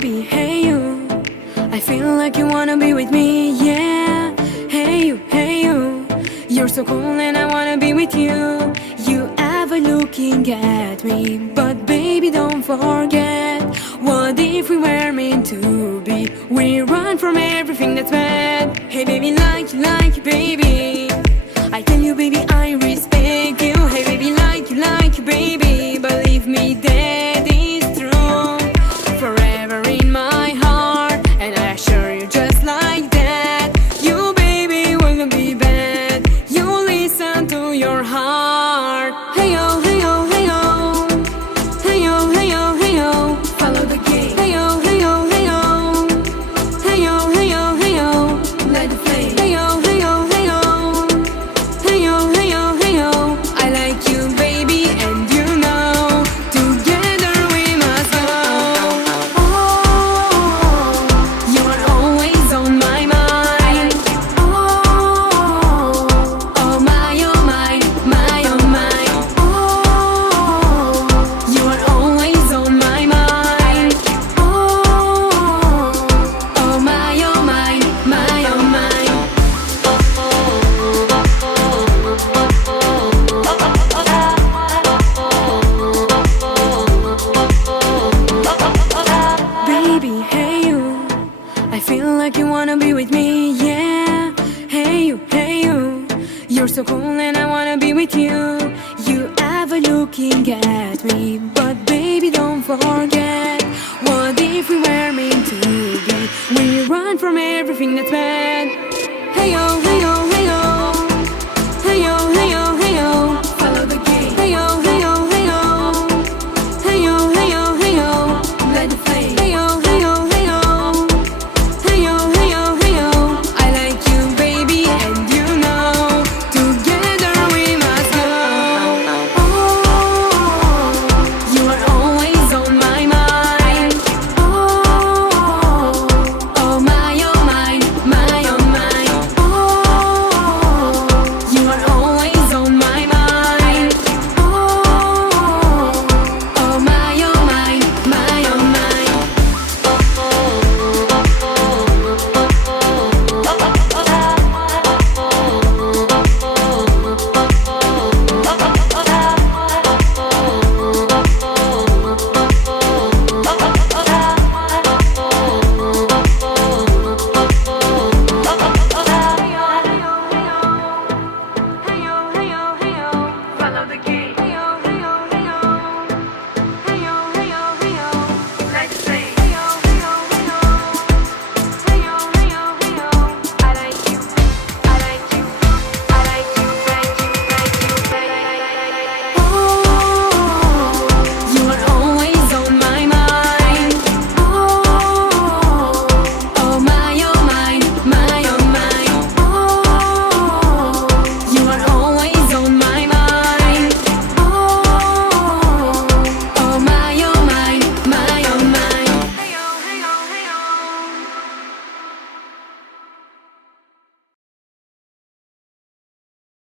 Baby, hey you, I feel like you wanna be with me, yeah. Hey you, you're so cool and I wanna be with you. You ever looking at me, but baby don't forget, what if we were meant to be? We run from everything that's bad. Hey baby, like you, baby, I tell you baby I respect you. Hey baby, like you, baby, believe me that is true. Forever in my heart, and I assure you just like that, you baby won't be bad. You listen to your heart. Hey yo, hey yo, hey yo, hey yo, hey yo, hey yo, follow the game. Hey yo, hey yo, hey yo, hey yo, hey yo, hey yo, let it play. Hey yo, hey yo, hey yo, hey yo, hey yo, hey yo, I like you baby and you know, together we must go. Oh, you are always on my mind. Oh my, oh my, my oh my. Oh, you are always on my mind. Oh my, oh my, my oh my. Baby, hey you, I feel like you wanna be with me, yeah. Hey you, you're so cool and I wanna be with you. You ever looking at me, but baby don't forget, what if we were meant to be? We run from everything that's bad. Hey yo,